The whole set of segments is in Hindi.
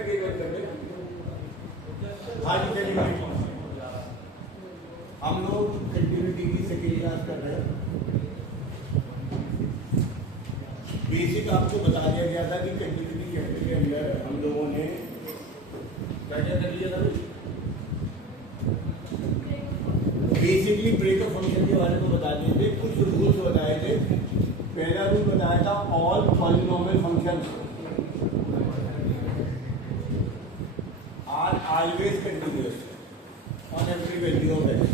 बेटा ये बात कर ले। हाँ जी चलिए, हम लोग कंटिन्यूटी की सेकेंड क्लास कर रहे हैं। बेसिक आपको बता दिया गया था कि कंटिन्यूटी चैप्टर के अंदर हम लोगों ने क्या क्या कर लिया था। बेसिकली ब्रेक ऑफ फंक्शन के बारे में बता दिए थे, कुछ रूल्स बताए थे। पहला रूल बताया था all polynomial functions are always continuous on every value of x.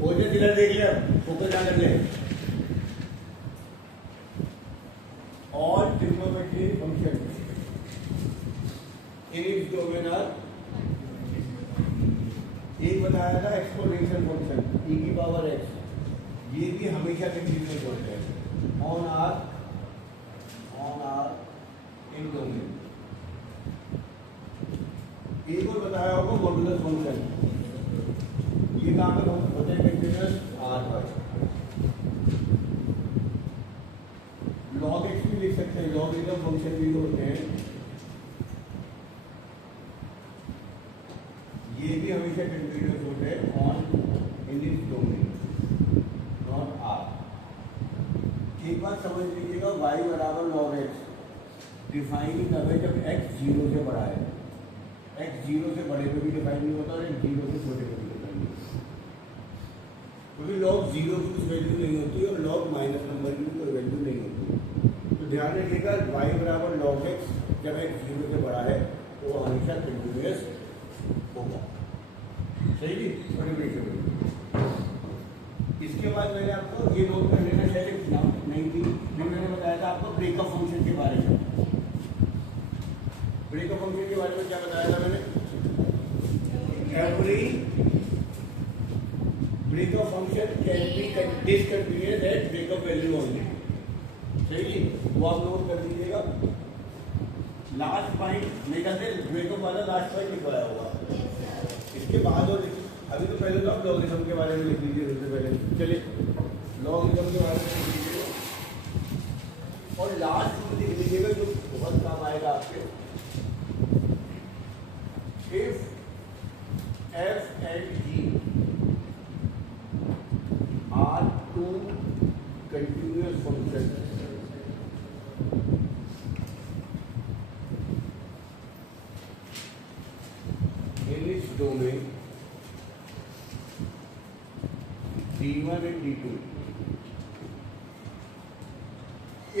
वो जो दिला देख लिया, फोकस ना कर ले। All trigonometry function in its domain are, एक बताया था एक्सपोनेंशियल फंक्शन e की पावर x, ये भी हमेशा कंटिन्यूअस होते हैं ऑन आर इन डोमेन। एक और बताया होगा मॉडुलस फंक्शन, ये कहाँ पे होते हैं कंटिन्यूअस r पर। log x भी लिख सकते हैं, लॉगरिथम फंक्शन भी होते हैं, ये भी हमेशा कंटिन्यूअस होते हैं on in this domain not are. एक बात समझ लीजिएगा, y बराबर log x डिफाइन तब है जब x 0 से बड़ा है। x 0 से बड़े पे भी डिफाइन नहीं होता और x 0 से छोटे पे भी डिफाइन नहीं होता, क्योंकि log 0 की कुछ वैल्यू नहीं होती और log माइनस नंबर की कोई वैल्यू नहीं होती। तो ध्यान रखिएगा, y बराबर log x जब x 0 से बड़ा है तो वो हमेशा कंटिन्यूअस होगा। सही जी, बड़ी बड़ी। इसके बाद मैंने आपको ये नोट कर लेना, शायद नहीं थी, मैंने बताया था आपको ब्रेकअप फंक्शन के बारे में। ब्रेकअप फंक्शन के बारे में क्या बताया था मैंने? Every breakup function can be discontinuous at breakup value only. सही जी, वो आप नोट कर दीजिएगा। लास्ट पॉइंट नहीं करते, ब्रेकअप वाला लास्ट पॉइंट लिखवाया होगा। इसके बाद और अभी तो पहले तो आप लॉगरिथम के बारे में लिख लीजिए सबसे पहले। चलिए लॉगरिथम के बारे में लिख लीजिएगा और लास्ट में लिख लीजिएगा जो बहुत काम आएगा आपके। If f and g are two continuous functions in its domain d1 and d2,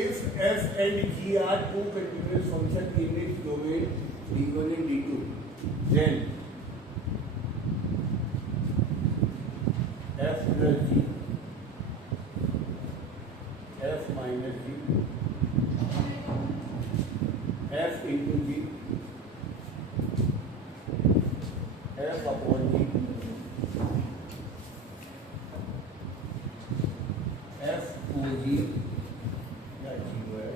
if f and g are two continuous functions in its domain d1 and d2, then f plus g, f minus g, f into g, f upon g, f o g या g है,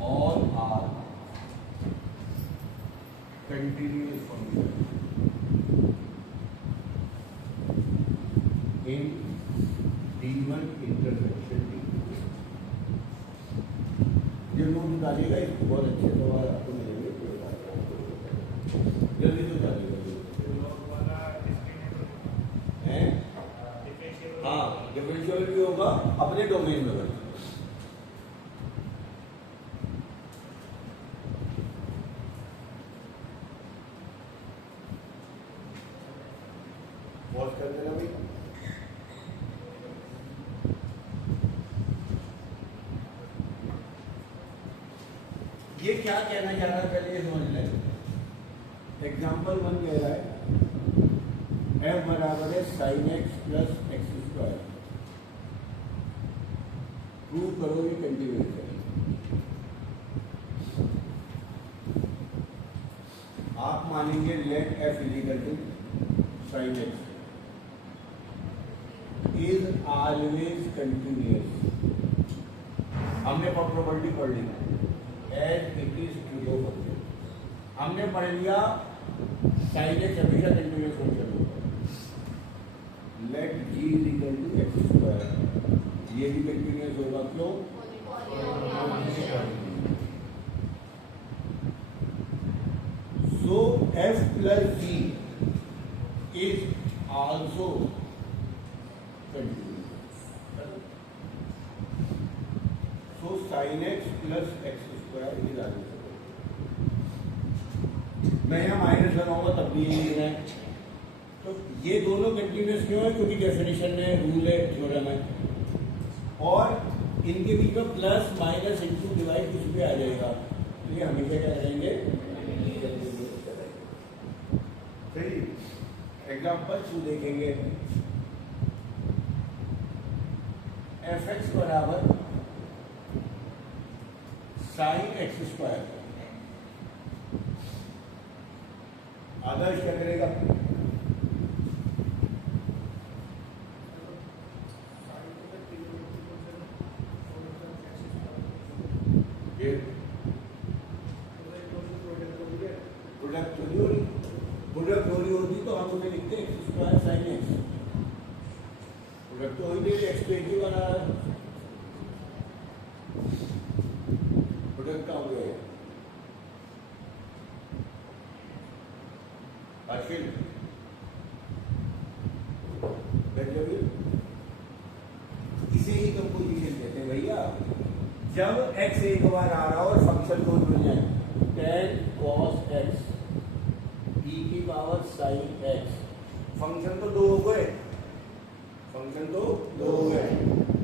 all are continuous function in d1 intersection d2। ये नोट निकालिएगा, इसको बहुत अच्छे सवाल आपको मिलेंगे, जल्दी से निकालिएगा। हाँ, डिफरेंशियल भी होगा अपने डोमेन में। पॉज कर देना भाई। ये क्या कहना चाह रहा है पहले ये समझ लें। एग्जाम्पल 1 कह रहा है f बराबर है sin x plus X square. Prove करो ये कंटिन्यूअस है। आप मानेंगे let f equal to sin x is always continuous. हमने प्रॉपर्टी पढ़ ली as it is true function. हमने पढ़ लिया sin x हमेशा कंटिन्यूअस फंक्शन होगा। Let g is equal to X square, ये भी कंटिन्यूस होगा, क्यों? So f plus g is also continuous. So sine x plus X square is also, मैं यहाँ माइनस लगाऊंगा तब भी यही है। तो ये दोनों कंटिन्यूस क्यों है? क्योंकि डेफिनेशन में रूल है, थ्योरम है, और इनके बीच में प्लस माइनस इंटू डिवाइड कुछ भी आ जाएगा, तो ये हमेशा क्या करेंगे? सही। एग्जाम्पल 2 देखेंगे। एफ एक्स बराबर साइन एक्स स्क्वायर, आदर्श क्या करेगा? प्रोडक्ट थ्योरी होती तो हम उसे लिखते हैं x square sine x, product तो ही नहीं, एक्स तो एक ही बना रहा है, प्रोडक्ट का हो गया हासिल। इसे ही कंपोजिशन कहते हैं भैया, जब x एक बार आ रहा हो और फंक्शन दो जुड़ जाए, tan cos x e की पावर sin x, फंक्शन तो दो हो गए, फंक्शन तो दो हो गए,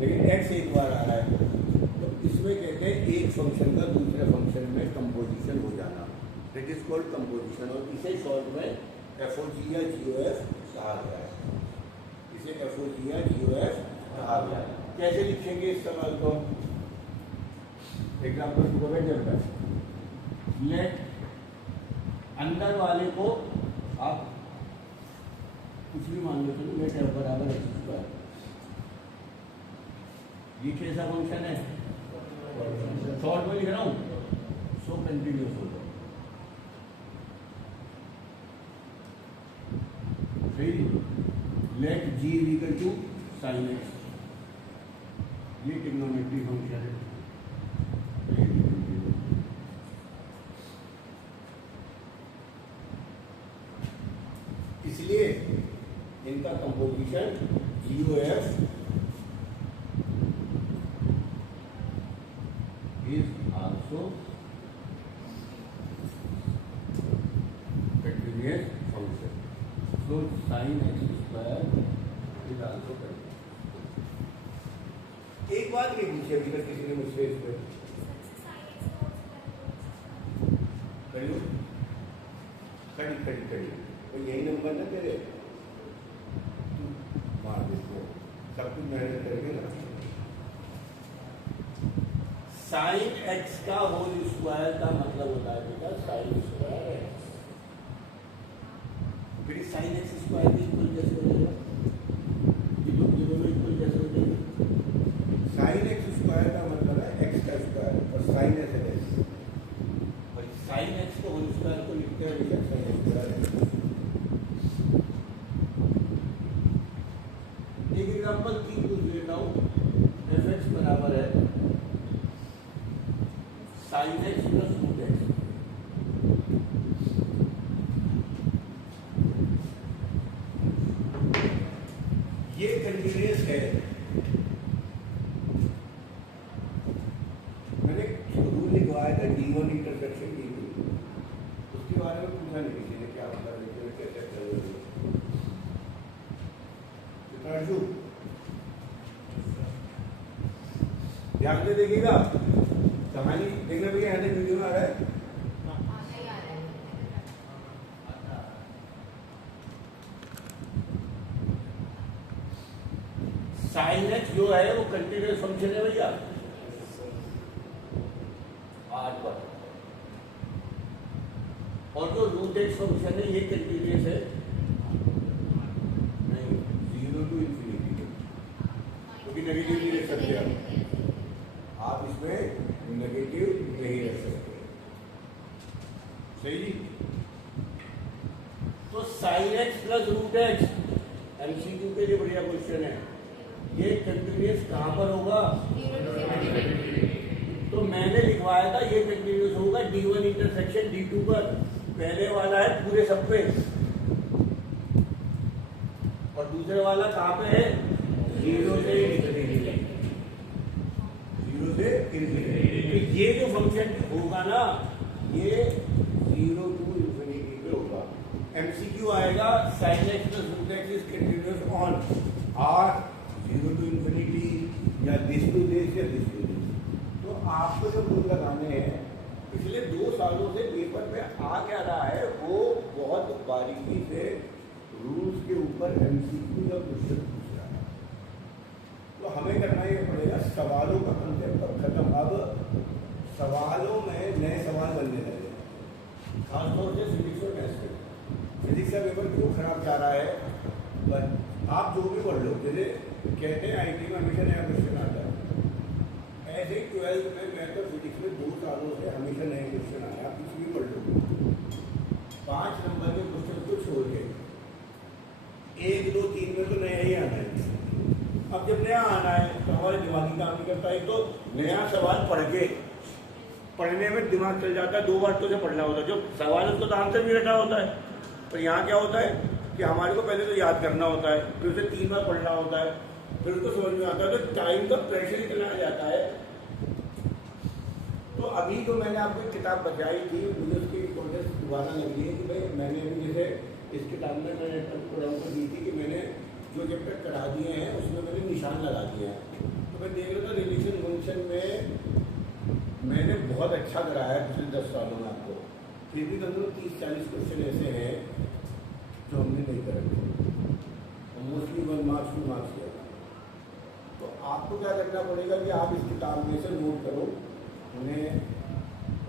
लेकिन x एक बार आ रहा है, तो इसमें कहते हैं एक फंक्शन का दूसरे फंक्शन में कंपोजिशन हो जाना, दैट इज कॉल्ड कंपोजिशन, और इसे शॉर्ट में FOG या GOF कहा गया है, इसे FOG या GOF कहा गया है। कैसे लिखेंगे इस सवाल को? एग्जाम्पल को जब लेट अंदर वाले को आप कुछ भी मान लो, चलो लेट f बराबर एक्स स्क्वायर, ये कैसा फंक्शन है? शॉर्ट में लिख रहा हूँ, सो कंटिन्यूस होगा, let g is equal to sine x, ये ट्रिग्नोमेट्री फंक्शन है, इसलिए इनका composition GOF is also continuous function, so sin x square is also continuous. एक बात नहीं पूछी अभी तक किसी ने मुझसे इस पर, करियो कड़ी कड़ी कड़ी, तो यही नंबर ना तेरे, मार देखो सब कुछ मेहनत करके ना। साइन एक्स का होल स्क्वायर का मतलब होता है बेटा साइन स्क्वायर एक्स, फिर साइन एक्स स्क्वायर भी इक्वल कैसे हो जाएगा? ये दोनों इक्वल कैसे हो जाएंगे? साइन एक्स स्क्वायर का मतलब है एक्स का स्क्वायर और साइन एक्स है एक्स, और साइन एक्स को होल स्क्वायर को लिखते हैं साइन एक्स स्क्वायर। एक एग्जांपल 3 पूछ लेता हूँ, एफ एक्स बराबर है sine x plus root x, ये कंटिन्यूअस है। मैंने रूल लिखवाया था D1 इंटरसेक्शन D2, उसके बारे में पूछा नहीं किसी ने, क्या मतलब है, कैसे करोगे? चित्रांशु ध्यान से देखिएगा, कहानी देखने भैया, यहाँ तक वीडियो में आ रहा है। साइन एक्स जो है वो कंटिन्यूअस फंक्शन है भैया आर पर, और जो रूट एक्स फंक्शन है ये कंटिन्यूअस है नहीं, 0 टू इंफिनिटी, क्योंकि नेगेटिव नहीं रख सकते आप इसमें नेगेटिव नहीं रख सकते, सही। तो sine x plus root x LCM MCQ के लिए बढ़िया क्वेश्चन है। ये कंटिन्यूस कहाँ पर होगा? तो मैंने लिखवाया था ये कंटिन्यूस होगा D1 इंटरसेक्शन D2 पर। पहले वाला है पूरे सब पे और दूसरे वाला कहाँ पे है? 0 से इन्फिनिटी। 0 से इन्फिनिटी। तो ये जो फंक्शन होगा ना ये 0 to इन्फिनिटी पे होगा। एमसीक्यू आएगा sin x plus root x is continuous on R 0 to infinity या this to this या this to this। तो आपको जो रूल लगाने हैं पिछले 2 सालों से पेपर में आ क्या रहा है वो बहुत बारीकी से रूल्स के ऊपर एमसीक्यू या क्वेश्चन पूछ रहा है। तो हमें करना ये पड़ेगा सवालों का कंसेप्ट अब खत्म। अब सवालों में नए सवाल बनने लगे, खासतौर से फिजिक्स और मैथ्स के। फिजिक्स का पेपर क्यों खराब जा रहा है? बट आप जो भी पढ़ लो, जैसे कहते हैं आईटी में हमेशा नया क्वेश्चन आता है, ऐसे 12th में मैथ और फिजिक्स में 2 सालों से हमेशा नए क्वेश्चन आए। आप कुछ भी पढ़ लो, 5 नंबर के क्वेश्चन को छोड़ के 1, 2, 3 में तो नया ही आना है। अब जब नया आना है तो हमारे दिमागी काम नहीं करता है। तो नया सवाल पढ़ के पढ़ने में दिमाग चल जाता है, 2 बार तो उसे पढ़ना होता है। जो सवाल उसको तो आंसर भी रटा होता है, पर यहाँ क्या होता है कि हमारे को पहले तो याद करना होता है, फिर उसे 3 बार पढ़ना होता है, फिर उसको समझ में आता है। तो टाइम का प्रेशर इतना आ जाता है। तो अभी जो मैंने आपको एक किताब बताई थी मुझे उसकी इम्पोर्टेंस दोबारा लगी है कि भाई मैंने अभी जैसे इस किताब में मैंने को दी थी कि मैंने जो चैप्टर करा दिए हैं उसमें मैंने निशान लगा दिए हैं। तो मैं देख रहा था रिलेशन फंक्शन में मैंने बहुत अच्छा कराया है पिछले 10 सालों में आपको। फिर भी कम 30-40 क्वेश्चन ऐसे हैं जो हमने नहीं करे, मोस्टली 1 मार्क्स 2 मार्क्स किया। तो आपको क्या करना पड़ेगा कि आप इस किताब में से नोट करो उन्हें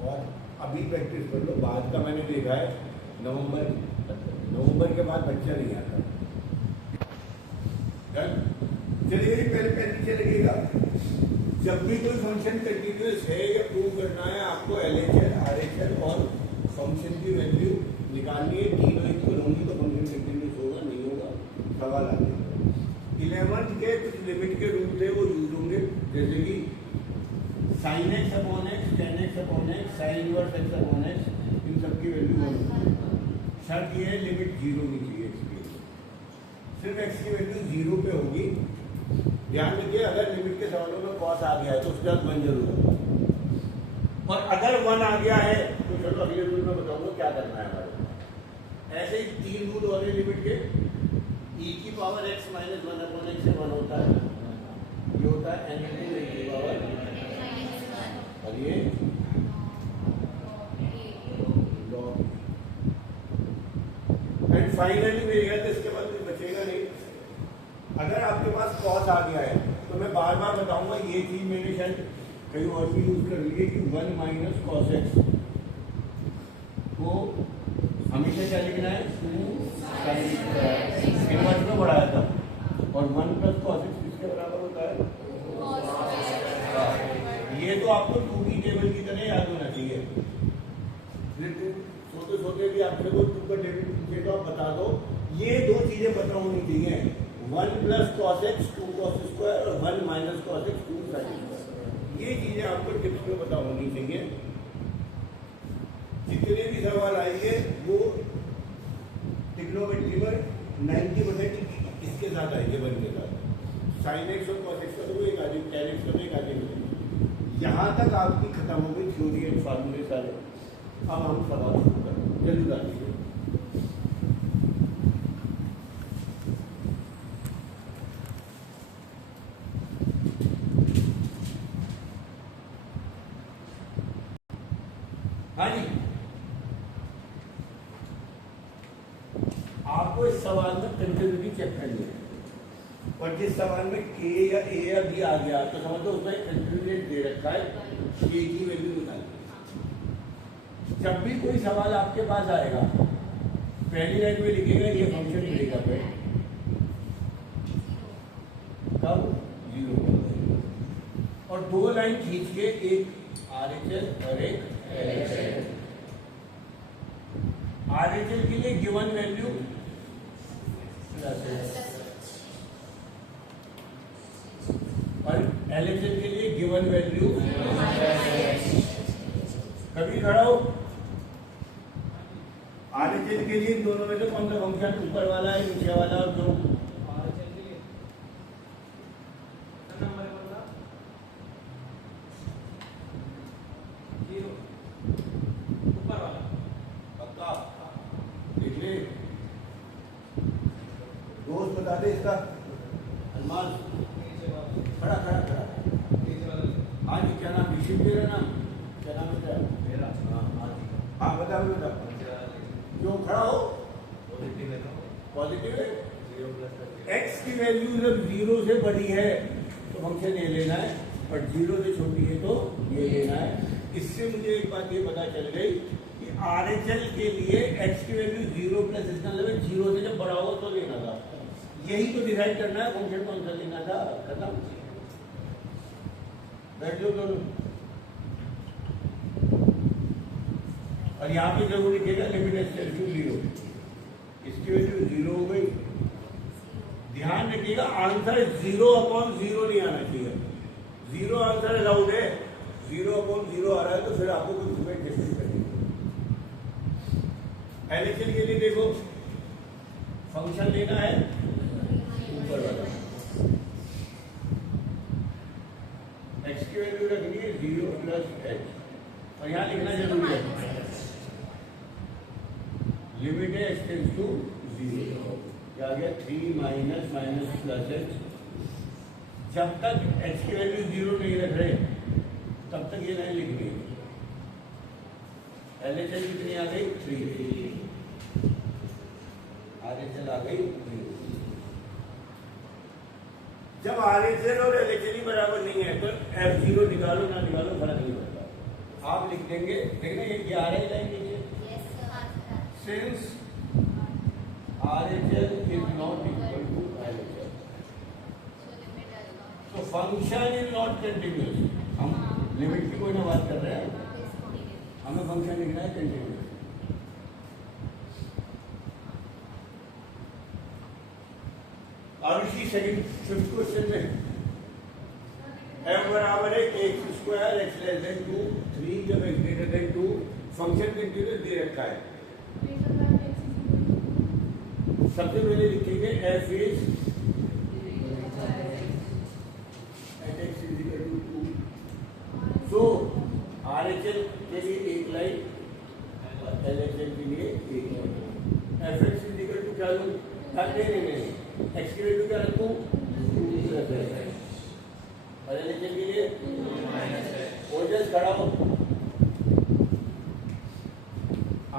और अभी प्रैक्टिस कर लो। बाद का मैंने देखा है नवंबर के बाद बच्चा नहीं आता। चलिए पहले नीचे लगेगा। जब भी कोई फंक्शन कंटिन्यूअस है या प्रूव करना है आपको LHS, RHS और फंक्शन की वैल्यू निकालनी है। 3 इक्वल होंगी तो फंक्शन कंटिन्यूअस होगा, नहीं होगा सवाल आते हैं। 11th के कुछ लिमिट के रूल थे वो यूज होंगे, जैसे कि sin x upon x, tan x upon x, sin inverse x upon x, इन सब की वैल्यू 1 होगी। शर्त ये है लिमिट 0 नहीं चाहिए x की, सिर्फ x की वैल्यू 0 पे होगी। ध्यान रखिए अगर लिमिट के सवालों में cos आ गया है तो उसके बाद 1 जरूर होगा, और अगर 1 आ गया है तो चलो अगले रूल में बताऊंगा क्या करना है हमारे। ऐसे ही 3 रूल और लिमिट के e की power x minus 1 upon x से 1 होता है, ये होता है n इंटू e की पावर, और ये log। एंड फाइनली मेरे ख्याल से इसके बाद कुछ बचेगा नहीं। अगर आपके पास cos आ गया है तो मैं बार बार बताऊंगा, ये चीज मैंने शायद कहीं और भी यूज कर ली है कि 1 माइनस cos x को हमेशा क्या लिखना है 2 इनवर्स में बढ़ाया था, और 1 प्लस cos x किसके बराबर होता है? ये तो आपको 2D टेबल की तरह याद होना चाहिए। सोते सोते भी आपसे कोई 2 का टेबल पूछे तो आप बता दो। ये 2 चीजें पता होनी चाहिए, 1 plus cos x 2 cos square और 1 minus cos x 2 sin square. ये चीजें आपको टिप्स में पता होनी चाहिए। जितने भी सवाल आएंगे वो ट्रिग्नोमेट्री में 90% इसके साथ आएंगे, 1 के साथ। sin x और cos x का तो एक आदमी, tan x का तो एक आदमी। यहाँ तक आपकी खत्म हो गई थ्योरी एंड फार्मूले सारे। अब हम सवाल शुरू करें, जल्दी बता दीजिए। हाँ जी, आपको इस सवाल में कंटिन्यूटी चेक करनी है, और जिस सवाल में k या a या b आ गया तो समझ लो उसमें कंटिन्यूटी दे रखा है, k की वैल्यू निकालिए। जब भी कोई सवाल आपके पास आएगा पहली लाइन में लिखेगा ये फंक्शन ब्रेकअप है, कब 0, और 2 लाइन खींच के एक RHS और एक LHS। RHS के लिए गिवन वैल्यू एलएचएल के लिए गिवन वैल्यू कभी खड़ा हो। आरएचएल के लिए दोनों में से कौन सा फंक्शन ऊपर वाला है, नीचे वाला, और जो दोस्त बता दे इसका अनुमान। खड़ा खड़ा खड़ा। हाँ जी, क्या नाम? ऋषि मेरा नाम क्या नाम है तेरा? मेरा। हाँ बता बता। जो खड़ा हो पॉजिटिव है। एक्स की वैल्यू जब 0 से बड़ी है तो फंक्शन ये लेना है, और 0 से छोटी है तो ये लेना है। इससे मुझे एक बात ये पता चल गई कि आरएचएल के लिए एक्स की वैल्यू 0 प्लस इसका मतलब 0 से जब बड़ा हो तो लेना था। यही तो डिसाइड करना है फंक्शन कौन सा लेना था। खत्म। बैठ जाओ दोनों। और यहाँ पे जरूर लिखेगा लिमिट एस टेंड्स टू 0। इसकी वैल्यू 0 हो गई। ध्यान रखिएगा आंसर 0/0 नहीं आना चाहिए। 0 आंसर अलाउड है। 0/0 आ रहा है तो फिर आपको कुछ लिमिट डिफाइन करनी है। एलएचएल के लिए देखो फंक्शन लेना है ऊपर वाला, एक्स की वैल्यू रखनी है 0 प्लस एक्स, और यहाँ लिखना जरूरी है लिमिट है एक्स टेंड्स टू 0। क्या आ गया? 3 माइनस माइनस प्लस एक्स। जब तक एक्स की वैल्यू 0 नहीं रख रहे तब तक ये लाइन लिखनी है। एलएचएल कितनी आ गई? 3। आरएचएल आ गई 3। जब आरएचएल और एलएचएल ही बराबर नहीं है तो F0 निकालो ना निकालो फर्क नहीं पड़ता। आप लिख देंगे, देखना ये 11 लाइन लीजिए। Since RHL is not equal to LHL, so function is not continuous। हम लिमिट की कोई ना बात कर रहे हैं, हमें फंक्शन लिखना है कंटिन्यूस। अब इसी सेकंड फिफ्थ क्वेश्चन में f बराबर है x² x लेस देन 2 3 जब x greater than 2 function continuous दे रखा है। सबसे पहले लिखेंगे f इज at x is equal to 2। So RHL के लिए एक लाइन और LHL के लिए एक line. fx is equal to क्या लूं? नहीं x की वैल्यू क्या रखूं? 2 प्लस x, और LHL के लिए ओजस खड़ा हो।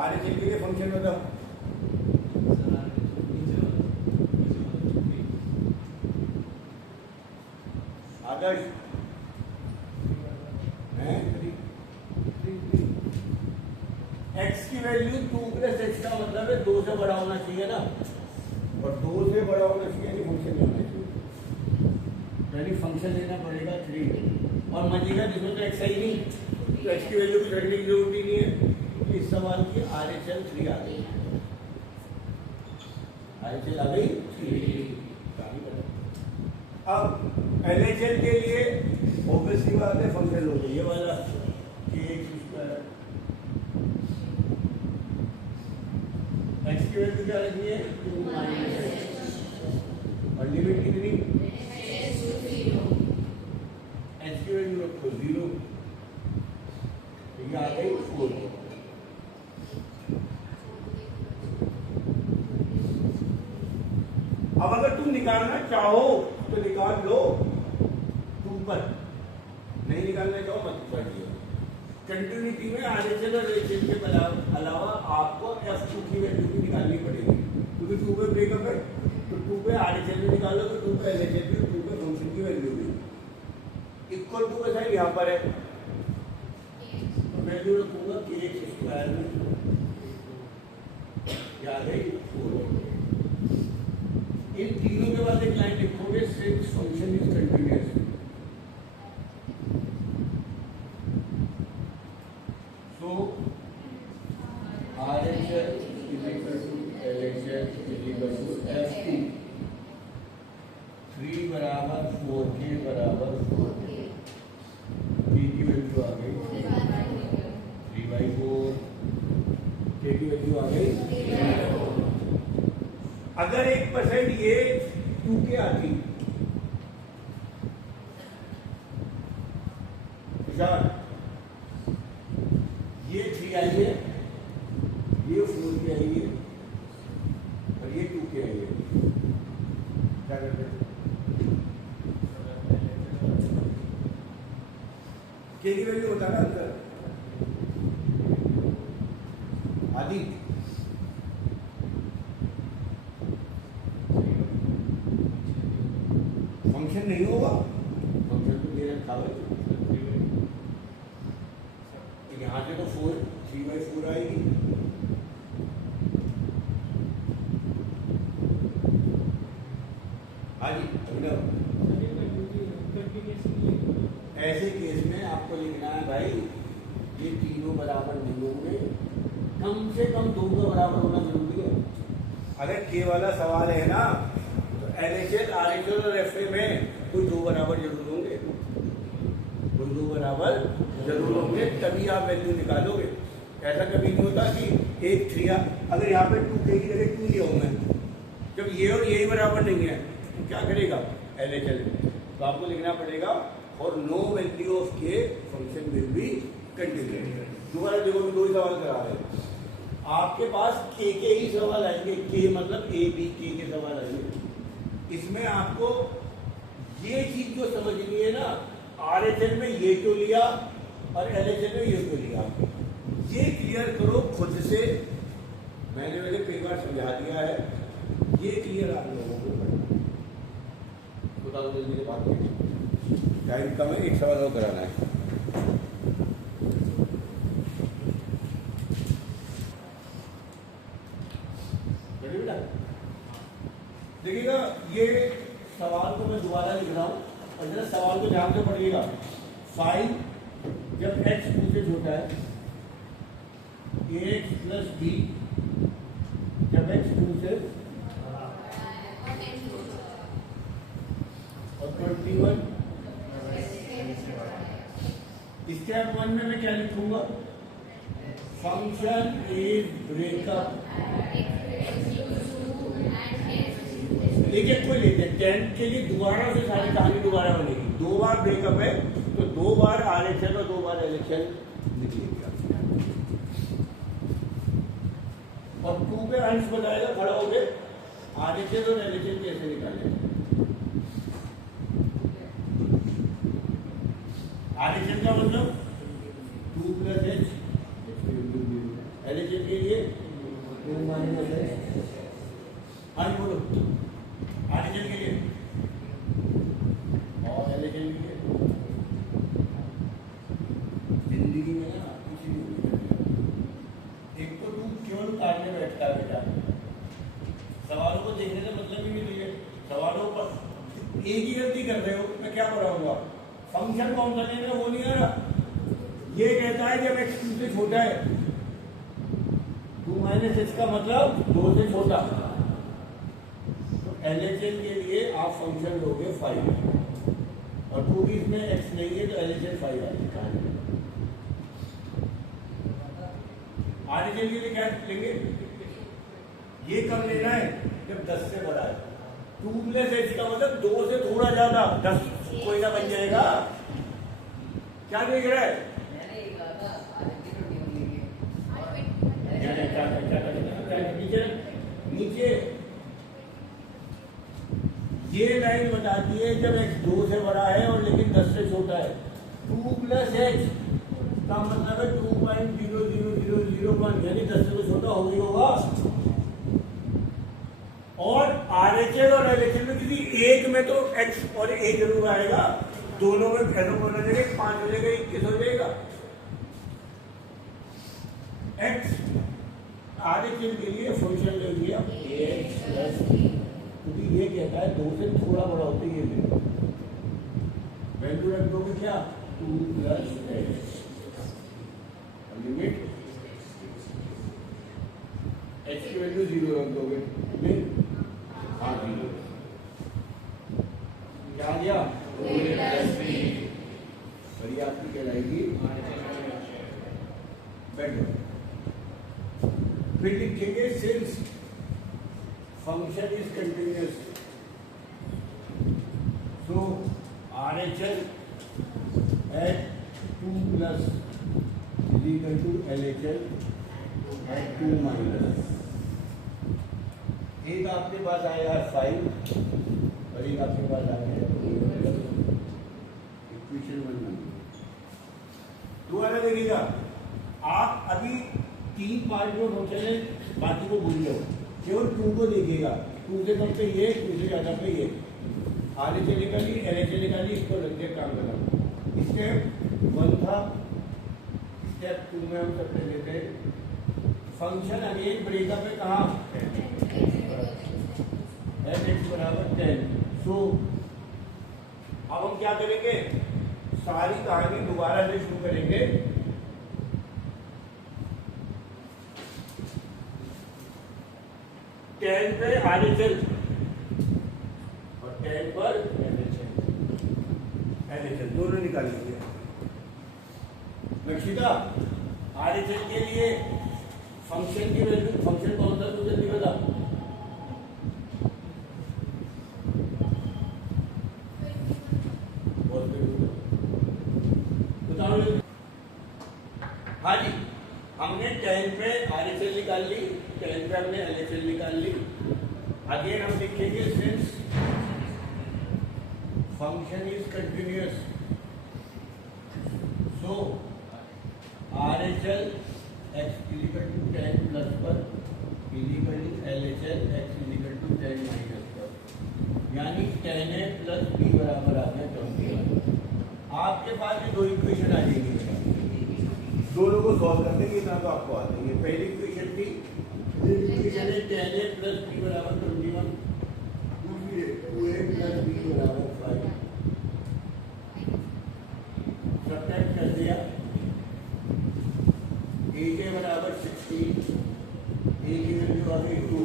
RHL के लिए फंक्शन बताओ। आदर्श एक्स की वैल्यू 2 प्लस एक्स का मतलब है 2 से बड़ा होना चाहिए ना, और 2 से बड़ा होना चाहिए यानी फंक्शन लेना चाहिए, यानी फंक्शन लेना पड़ेगा 3। और मजेगा जिसमें तो एक्स ही नहीं तो एक्स की वैल्यू भी रखने की जरूरत ही नहीं है। इस सवाल की RHL 3 आ गई। RHL आ गई 3। अब LHL के लिए ऑब्वियसली बात है फंक्शन लोगे ये वाला kx²। x की वैल्यू क्या रखनी है? 2 माइनस x, और लिमिट कितनी? x की वैल्यू रखो 0, ये आ गई 4। अब अगर तुम निकालना चाहो तो निकाल लो 2 पर, नहीं निकालना चाहो मत पढ़िए। कंटिन्यूटी में RHL और LHL के अलावा आपको F2 की वैल्यू भी निकालनी पड़ेगी, क्योंकि 2 पे ब्रेकअप है तो 2 पे RHL भी निकालो तो 2 पे LHL भी, 2 पे फंक्शन की वैल्यू भी। इक्वल टू का साइन यहाँ पर है तो वैल्यू रखूंगा kx² में, क्या गई 4। इन तीनों के बाद एक लाइन लिखोगे since function is continuous. So RHL is equal to LHL is equal to F2। 3 बराबर 4 के बराबर 4। वैल्यू आ गई 3/4, के की वैल्यू आ गई। अगर 1% ये 2 के आती, ये 3 आई है, ये 4 के आई है और ये 2 के आई है, क्या करते हैं? के की वैल्यू होता है ना अंदर आदि, फंक्शन नहीं होगा, फंक्शन तो दे रखा है। यहाँ से तो 3/4 आएगी, हाँ जी। ऐसे केस में आपको लिखना है भाई ये तीनों बराबर नहीं होंगे, कम से कम 2 का बराबर होना जरूरी है। अगर के वाला सवाल है ना तो LHS, RHS और FA में कोई 2 बराबर जरूर होंगे, कोई 2 बराबर जरूर होंगे, तभी आप वैल्यू निकालोगे। ऐसा कभी नहीं होता कि 1 3, अगर यहाँ पे 2 के की जगह 2 लिया हूँ मैं, जब ये और यही बराबर नहीं है तो क्या करेगा LHS? तो आपको लिखना पड़ेगा और नो वैल्यू ऑफ के फंक्शन विल बी कंटिन्यूड। दोबारा देखो, 2 ही सवाल करा रहे हैं आपके पास, के ही सवाल आएंगे, के मतलब A B के सवाल आएंगे। इसमें आपको ये चीज जो समझनी है ना, RHS में ये क्यों लिया और LHS में ये क्यों लिया, ये क्लियर करो खुद से। मैंने कई बार समझा दिया है, ये क्लियर आप लोगों को बता दो जल्दी से बात करिए, टाइम कम है, एक सवाल और कराना है। देखिएगा ये सवाल को मैं दोबारा लिख रहा हूँ और जरा सवाल को ध्यान से पढ़िएगा। 5 जब x 2 से छोटा है, ax प्लस b जब x 2 से और 21, स्टेप 1 में मैं क्या लिखूंगा? Function is breakup. एक एक कोई लेते हैं 10 के लिए, दोबारा से सारी कहानी दोबारा बनेगी। 2 बार ब्रेकअप है तो 2 बार RHS और 2 बार LHS निकलेगी और 2 पे अंश बताएगा खड़ा हो गए RHS और LHS कैसे निकाले। RHS का मतलब 2 + h, LHS के लिए 2 - h। हाँ जी बोलो, RHS के लिए और LHS के लिए। जिंदगी में ना कुछ नहीं, एक तो तू केवल काटने बैठता है बेटा, सवालों को देखने से मतलब ही नहीं है। सवालों पर एक ही गलती कर रहे हो, मैं क्या पढ़ाऊंगा? फंक्शन कौन सा लेना वो नहीं आ रहा। ये कहता है जब x 2 से छोटा है, 2 - h का मतलब 2 से छोटा। LHS के लिए आप फंक्शन लोगे 5 और क्योंकि इसमें x नहीं है तो LHS 5 आएगा। RHS के लिए क्या लेंगे? ये कब लेना है? जब 10 से बड़ा है। 2 + h का मतलब 2 से थोड़ा ज्यादा, 10 कोई ना बन जाएगा। क्या देख रहा है? नीचे ये लाइन बताती है जब x 2 से बड़ा है और लेकिन 10 से छोटा है। 2 + h का मतलब है 2.0001, यानी 10 से तो छोटा हो ही होगा। और RHS और LHS में किसी एक में तो x और a जरूर आएगा, दोनों में कैसे बोला जाएगा? 5 हो जाएगा, 21 हो जाएगा। x RHS के लिए फंक्शन ले लिया ax + b, क्योंकि ये कहता है 2 से थोड़ा बड़ा होता है। ये वैल्यू रख दोगे क्या? 2 + h लिमिट h की वैल्यू 0 रख दोगे। नहीं, हाँ 0। क्या आ गया? 2a + b और ये आपकी कहलाएगी बैठो। फिर लिखेंगे since function is continuous, so RHL at 2 plus is equal to LHL at 2 minus। एक आपके पास आया 5 और एक आपके पास आ गया इक्वेशन 1। दोबारा देखिएगा, आप अभी 3 पार्ट में फंक्शन है, बाकी को भूल जाओ, केवल 2 को देखिएगा। 2 से कम पे ये, 2 से ज्यादा पे ये। RHL निकाली, LHL निकाली, इसको रख के काम करना। स्टेप 1 था, स्टेप 2 में हम सब लेते हैं फंक्शन अगेन ब्रेकअप है कहाँ, x बराबर 10। सो अब हम क्या करेंगे, सारी कहानी दोबारा से शुरू करेंगे। टेन पे RHL और 10 पर LHL दोनों निकाल लीजिए। नक्षिता, RHL के लिए फंक्शन की वैल्यू, फंक्शन कौन सा तुझे जल्दी बता। बताओ। हाँ जी, हमने 10 पे RHL निकाल ली, 10 पे हमने LHL निकाल ली। अगेन हम लिखेंगे since function is continuous, so RHL x equal to 10 plus पर equal to LHL x equal to 10 minus पर, यानी 10a प्लस b बराबर आ गया 21। आपके पास ये 2 इक्वेशन आ जाएंगी, दोनों को सॉल्व कर देंगे इतना तो आपको आ जाएंगे। पहली इक्वेशन थी, इक्वेशन है 10a प्लस b बराबर 21, दूसरी है 2a प्लस b बराबर 5। सब्ट्रैक्ट कर दिया, a के बराबर 16, a की वैल्यू आ गई 2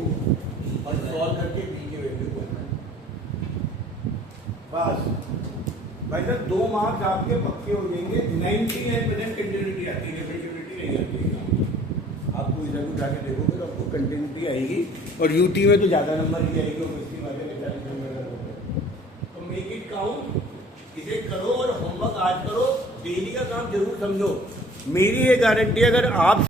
और सॉल्व करके b की वैल्यू करना। बस भाई साहब 2 मार्क्स आपके पक्के हो जाएंगे। 99% कंटिन्यूटी आती है, डिफरेंशिएबिलिटी नहीं आती है। आपको इधर उठा के देखोगे तो आपको कंटिन्यूटी आएगी और यूटी में तो ज़्यादा नंबर ही आएगी। इसकी बातें तो मेक इट काउंट, इसे करो और होमवर्क आज करो, डेली का काम जरूर समझो। मेरी ये गारंटी, अगर आप